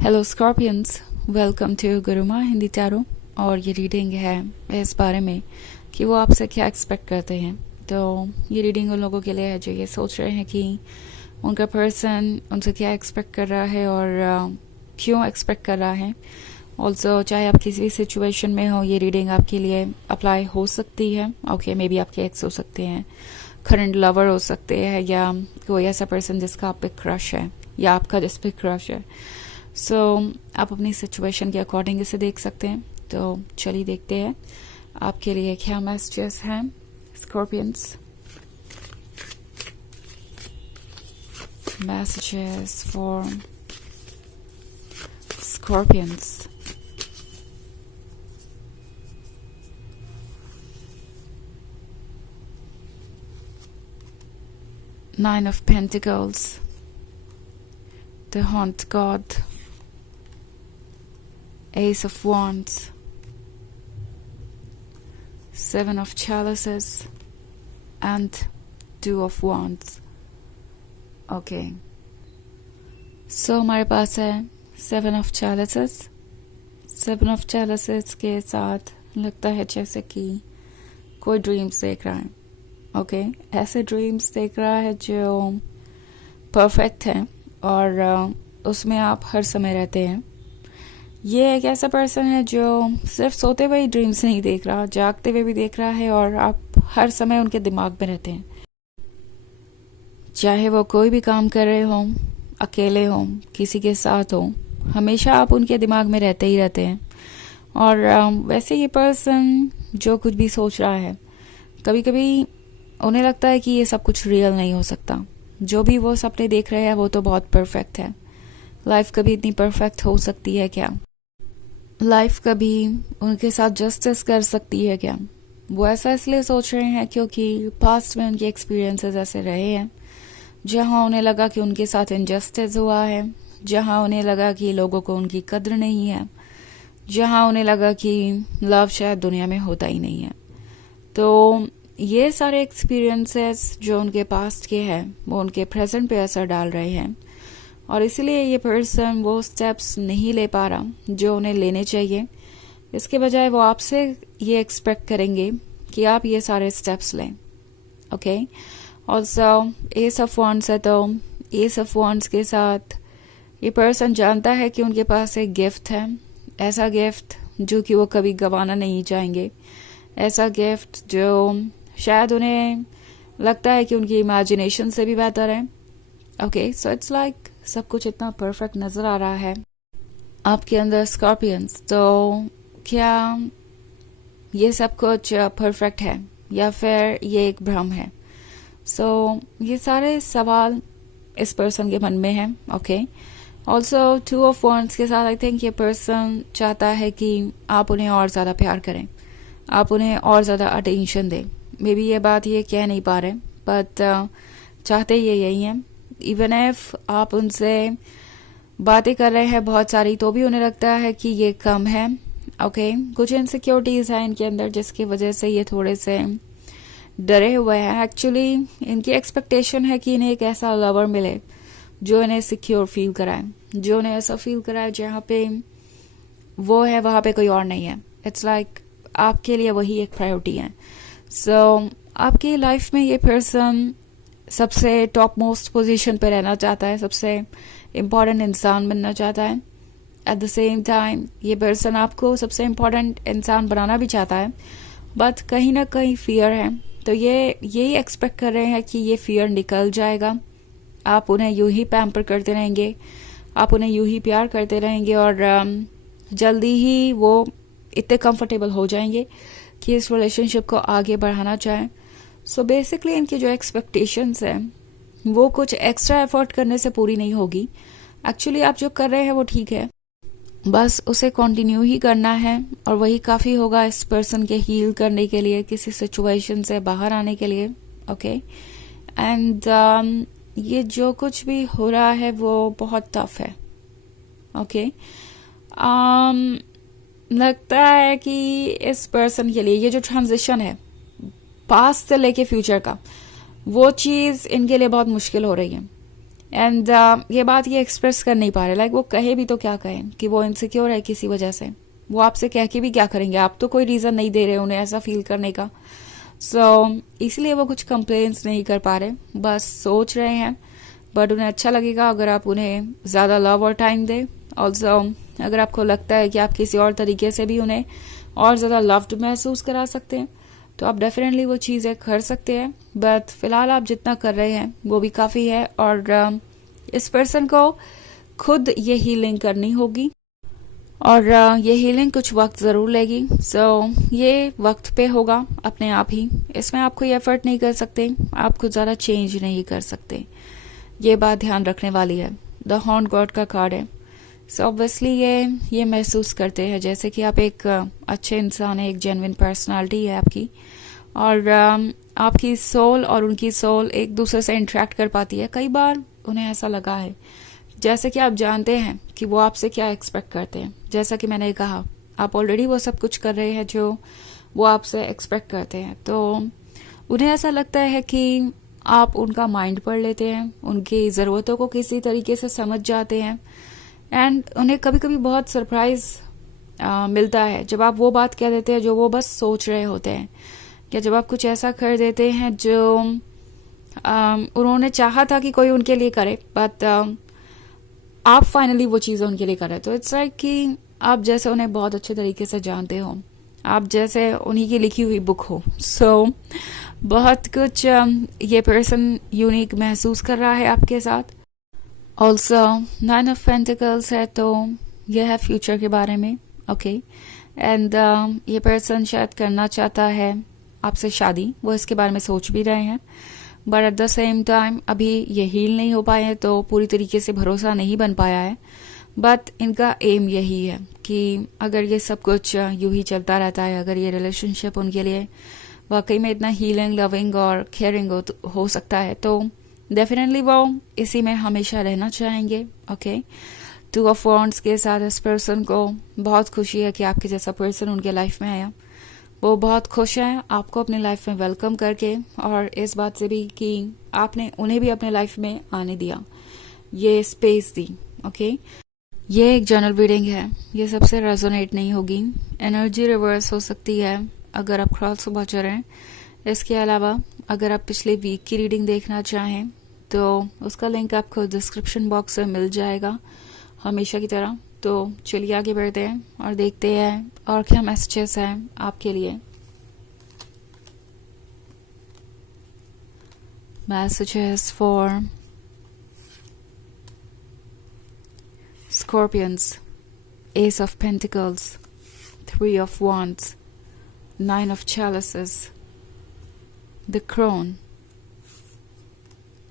Hello scorpions, welcome to Guruma Hindi tarot. और ये reading है इस बारे में कि वो आपसे क्या एक्सपेक्ट करते हैं। तो ये रीडिंग उन लोगों के लिए है जो ये सोच रहे हैं कि उनका पर्सन उनसे क्या एक्सपेक्ट कर रहा है और क्यों एक्सपेक्ट कर रहा है। ऑल्सो चाहे आप किसी भी सिचुएशन में हो, ये रीडिंग आपके लिए अप्लाई हो सकती है। ओके, मे बी आपके एक्स हो सकते हैं, करंट लवर हो सकते हैं, या कोई ऐसा पर्सन जिसका आप पे क्रश है या आपका जिस पे क्रश है। सो आप अपनी सिचुएशन के अकॉर्डिंग इसे देख सकते हैं। तो चलिए देखते हैं आपके लिए क्या मैसेजेस हैं Scorpions. Messages for Scorpions. Nine of Pentacles, the Haunt God, Ace of Wands, Seven of Chalices, and Two of Wands. Okay. So हमारे पास है Seven of Chalices. Seven of Chalices के साथ लगता है जैसे कि कोई ड्रीम्स देख रहा है। ओके, ऐसे ड्रीम्स देख रहा है जो परफेक्ट हैं और उसमें आप हर समय रहते हैं। ये एक ऐसा पर्सन है जो सिर्फ सोते हुए ही ड्रीम्स नहीं देख रहा, जागते हुए भी देख रहा है और आप हर समय उनके दिमाग में रहते हैं। चाहे वो कोई भी काम कर रहे हों, अकेले हों, किसी के साथ हों, हमेशा आप उनके दिमाग में रहते ही रहते हैं। और वैसे ये पर्सन जो कुछ भी सोच रहा है, कभी कभी उन्हें लगता है कि ये सब कुछ रियल नहीं हो सकता। जो भी वो सपने देख रहे हैं वो तो बहुत परफेक्ट है। लाइफ कभी इतनी परफेक्ट हो सकती है क्या? लाइफ कभी उनके साथ जस्टिस कर सकती है क्या? वो ऐसा इसलिए सोच रहे हैं क्योंकि पास्ट में उनके एक्सपीरियंसेस ऐसे रहे हैं जहां उन्हें लगा कि उनके साथ इनजस्टिस हुआ है, जहां उन्हें लगा कि लोगों को उनकी कद्र नहीं है, जहां उन्हें लगा कि लव शायद दुनिया में होता ही नहीं है। तो ये सारे एक्सपीरियंसेस जो उनके पास्ट के हैं वो उनके प्रेजेंट पे असर डाल रहे हैं और इसीलिए ये पर्सन वो स्टेप्स नहीं ले पा रहा जो उन्हें लेने चाहिए। इसके बजाय वो आपसे ये एक्सपेक्ट करेंगे कि आप ये सारे स्टेप्स लें। Okay, also S of wands है, तो एस ऑफ वॉन्ड्स के साथ ये पर्सन जानता है कि उनके पास एक गिफ्ट है, ऐसा गिफ्ट जो कि वो कभी गंवाना नहीं चाहेंगे, ऐसा गिफ्ट जो शायद उन्हें लगता है कि उनकी इमेजिनेशन से भी बेहतर है। ओके, सो इट्स लाइक सब कुछ इतना परफेक्ट नजर आ रहा है आपके अंदर स्कॉर्पियंस। तो क्या ये सब कुछ परफेक्ट है या फिर ये एक भ्रम है? सो ये सारे सवाल इस पर्सन के मन में हैं। Okay, also two of wands के साथ आई थिंक ये पर्सन चाहता है कि आप उन्हें और ज़्यादा प्यार करें, आप उन्हें और ज़्यादा अटेंशन दें। मे बी ये बात ये कह नहीं पा रहे, बट चाहते ये यही हैं। इवन इफ आप उनसे बातें कर रहे हैं बहुत सारी, तो भी उन्हें लगता है कि ये कम है। ओके, कुछ इनसिक्योरिटीज है इनके अंदर जिसकी वजह से ये थोड़े से डरे हुए हैं। एक्चुअली इनकी एक्सपेक्टेशन है कि इन्हें एक ऐसा लवर मिले जो इन्हें सिक्योर फील कराए, जो उन्हें ऐसा फील कराए जहाँ पे वो है वहाँ पे कोई और नहीं है। इट्स लाइक आपके लिए वही एक प्रायोरिटी है। सो आपकी लाइफ में ये पर्सन सबसे टॉप मोस्ट पोजीशन पे रहना चाहता है, सबसे इम्पोर्टेंट इंसान बनना चाहता है। एट द सेम टाइम ये पर्सन आपको सबसे इम्पोर्टेंट इंसान बनाना भी चाहता है, बट कहीं ना कहीं फियर है। तो ये यही एक्सपेक्ट कर रहे हैं कि ये फियर निकल जाएगा, आप उन्हें यूं ही पैम्पर करते रहेंगे, आप उन्हें यूं ही प्यार करते रहेंगे और जल्दी ही वो इतने कंफर्टेबल हो जाएंगे कि इस रिलेशनशिप को आगे बढ़ाना चाहें। सो बेसिकली इनकी जो एक्सपेक्टेशंस हैं वो कुछ एक्स्ट्रा एफर्ट करने से पूरी नहीं होगी। एक्चुअली आप जो कर रहे हैं वो ठीक है, बस उसे कंटिन्यू ही करना है और वही काफ़ी होगा इस पर्सन के हील करने के लिए, किसी सिचुएशन से बाहर आने के लिए। ओके, एंड ये जो कुछ भी हो रहा है वो बहुत टफ है। ओके, लगता है कि इस पर्सन के लिए ये जो ट्रांजिशन है पास्ट से लेके फ्यूचर का, वो चीज़ इनके लिए बहुत मुश्किल हो रही है। एंड ये बात ये एक्सप्रेस कर नहीं पा रहे, लाइक वो कहे भी तो क्या कहें कि वो इनसिक्योर है किसी वजह से, वो आपसे कह के भी क्या करेंगे, आप तो कोई रीज़न नहीं दे रहे उन्हें ऐसा फील करने का। इसलिए वो कुछ कंप्लेंट्स नहीं कर पा रहे, बस सोच रहे हैं। बट उन्हें अच्छा लगेगा अगर आप उन्हें ज़्यादा लव और टाइम दें। ऑल्सो अगर आपको लगता है कि आप किसी और तरीके से भी उन्हें और ज़्यादा लव्ड महसूस करा सकते हैं तो आप डेफिनेटली वो चीज़ें कर सकते हैं। बट फिलहाल आप जितना कर रहे हैं वो भी काफ़ी है, और इस पर्सन को खुद ये हीलिंग करनी होगी, और ये हीलिंग कुछ वक्त ज़रूर लेगी। ये वक्त पे होगा अपने आप ही, इसमें आप कोई एफर्ट नहीं कर सकते, आप कुछ ज़्यादा चेंज नहीं कर सकते, ये बात ध्यान रखने वाली है। द हॉर्न गॉड का कार्ड है। ऑब्वियसली ये महसूस करते हैं जैसे कि आप एक अच्छे इंसान है, एक जेन्युइन पर्सनालिटी है आपकी, और आपकी सोल और उनकी सोल एक दूसरे से इंटरेक्ट कर पाती है। कई बार उन्हें ऐसा लगा है जैसे कि आप जानते हैं कि वो आपसे क्या एक्सपेक्ट करते हैं। जैसा कि मैंने कहा, आप ऑलरेडी वो सब कुछ कर रहे हैं जो वो आपसे एक्सपेक्ट करते हैं, तो उन्हें ऐसा लगता है कि आप उनका माइंड पढ़ लेते हैं, उनकी ज़रूरतों को किसी तरीके से समझ जाते हैं। एंड उन्हें कभी कभी बहुत सरप्राइज मिलता है जब आप वो बात कह देते हैं जो वो बस सोच रहे होते हैं, या जब आप कुछ ऐसा कर देते हैं जो उन्होंने चाहा था कि कोई उनके लिए करे, बट आप फाइनली वो चीज़ उनके लिए करें। तो इट्स लाइक कि आप जैसे उन्हें बहुत अच्छे तरीके से जानते हो, आप जैसे उन्हीं की लिखी हुई बुक हो। बहुत कुछ ये पर्सन यूनिक महसूस कर रहा है आपके साथ। ऑल्सो 9 ऑफ पेंटिकल्स है, तो यह है फ्यूचर के बारे में। ओके, एंड ये पर्सन शायद करना चाहता है आपसे शादी, वो इसके बारे में सोच भी रहे हैं, but at the same time अभी ये हील नहीं हो पाए हैं, तो पूरी तरीके से भरोसा नहीं बन पाया है। बट इनका एम यही है कि अगर ये सब कुछ यूं ही चलता रहता है, अगर ये रिलेशनशिप उनके लिए वाकई में इतना हीलिंग, लविंग और केयरिंग हो सकता है, तो डेफिनेटली वो इसी में हमेशा रहना चाहेंगे। ओके, 2 ऑफ वॉन्ड्स के साथ इस पर्सन को बहुत खुशी है कि आपके जैसा पर्सन उनके लाइफ में आया। वो बहुत खुश हैं आपको अपने लाइफ में वेलकम करके, और इस बात से भी कि आपने उन्हें भी अपने लाइफ में आने दिया, ये स्पेस दी। ओके, ये एक जनरल रीडिंग है, ये सबसे रेजोनेट नहीं होगी, एनर्जी रिवर्स हो सकती है अगर आप क्रॉस वॉचर हैं। इसके अलावा अगर आप पिछले वीक की रीडिंग देखना चाहें तो उसका लिंक आपको डिस्क्रिप्शन बॉक्स में मिल जाएगा हमेशा की तरह। तो चलिए आगे बढ़ते हैं और देखते हैं और क्या मैसेजेस हैं आपके लिए। Messages for Scorpions, Ace of Pentacles, 3 of Wands, 9 of Chalices, the Crone,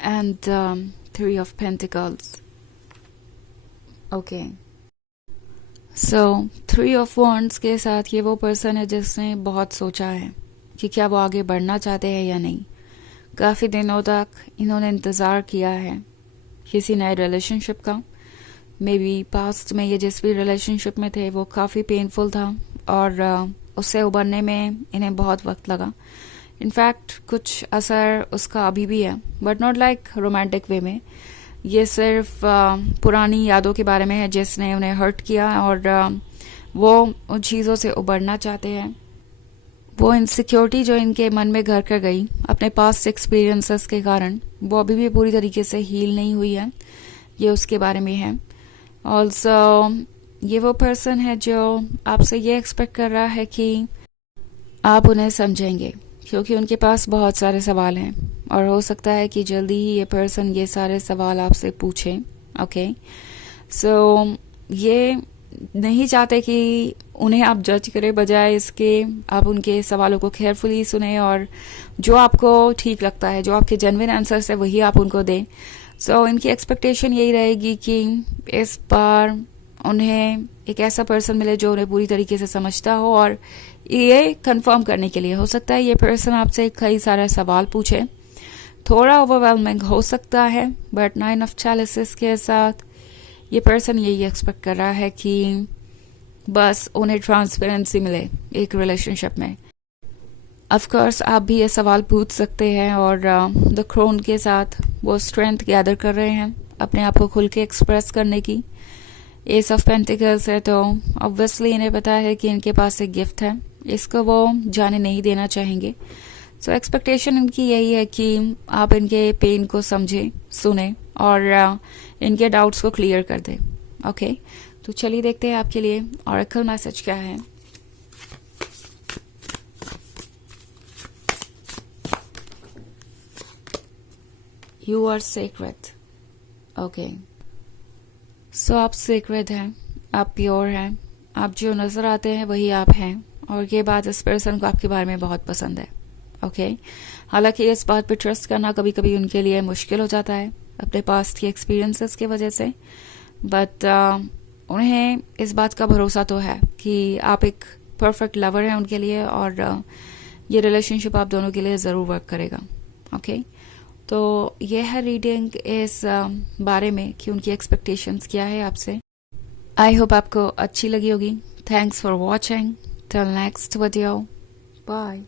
and 3 of Pentacles. Okay. So 3 of Wands के साथ ये वो पर्सन है जिसने बहुत सोचा है कि क्या वो आगे बढ़ना चाहते हैं या नहीं। काफ़ी दिनों तक इन्होंने इंतज़ार किया है किसी नए रिलेशनशिप का। मे बी पास्ट में ये जिस भी रिलेशनशिप में थे वो काफ़ी पेनफुल था और उससे उबरने में इन्हें बहुत वक्त लगा। इनफैक्ट कुछ असर उसका अभी भी है, but not like romantic way में। ये सिर्फ पुरानी यादों के बारे में है जिसने उन्हें हर्ट किया, और वो उन चीज़ों से उबरना चाहते हैं। वो इनसिक्योरिटी जो इनके मन में घर कर गई अपने पास्ट एक्सपीरियंसेस के कारण, वो अभी भी पूरी तरीके से हील नहीं हुई है, ये उसके बारे में है। ऑल्सो ये वो पर्सन है जो आपसे ये एक्सपेक्ट कर रहा है कि आप उन्हें समझेंगे, क्योंकि उनके पास बहुत सारे सवाल हैं और हो सकता है कि जल्दी ही ये पर्सन ये सारे सवाल आपसे पूछे। ओके, सो ये नहीं चाहते कि उन्हें आप जज करें, बजाय इसके आप उनके सवालों को केयरफुली सुने और जो आपको ठीक लगता है, जो आपके जेन्युइन आंसर्स है, वही आप उनको दें। सो इनकी एक्सपेक्टेशन यही रहेगी कि इस बार उन्हें एक ऐसा पर्सन मिले जो उन्हें पूरी तरीके से समझता हो, और ये कंफर्म करने के लिए हो सकता है ये पर्सन आपसे कई सारे सवाल पूछे। थोड़ा ओवरवेलमिंग हो सकता है, बट 9 ऑफ चैलिसेस के साथ ये पर्सन यही एक्सपेक्ट कर रहा है कि बस उन्हें ट्रांसपेरेंसी मिले एक रिलेशनशिप में। ऑफ कोर्स आप भी ये सवाल पूछ सकते हैं, और द क्रोन के साथ वो स्ट्रेंथ गैदर कर रहे हैं अपने आप को खुल के एक्सप्रेस करने की। एस ऑफ पेंटिकल्स है तो ऑब्वियसली इन्हें पता है कि इनके पास एक गिफ्ट है, इसको वो जाने नहीं देना चाहेंगे। सो एक्सपेक्टेशन इनकी यही है कि आप इनके पेन को समझें, सुने और इनके डाउट्स को क्लियर कर दें। ओके, तो चलिए देखते हैं आपके लिए ऑरेकल मैसेज क्या है। You are secret. Okay, so आप सीक्रेट हैं, आप प्योर हैं, आप जो नजर आते हैं वही आप हैं, और ये बात इस पर्सन को आपके बारे में बहुत पसंद है। ओके, हालांकि इस बात पे ट्रस्ट करना कभी कभी उनके लिए मुश्किल हो जाता है अपने पास्ट की एक्सपीरियंसेस की वजह से, बट उन्हें इस बात का भरोसा तो है कि आप एक परफेक्ट लवर हैं उनके लिए, और ये रिलेशनशिप आप दोनों के लिए ज़रूर वर्क करेगा। ओके, तो ये है रीडिंग इस बारे में कि उनकी एक्सपेक्टेशंस क्या है आपसे। आई होप आपको अच्छी लगी होगी। Thanks for watching. Till next video, bye.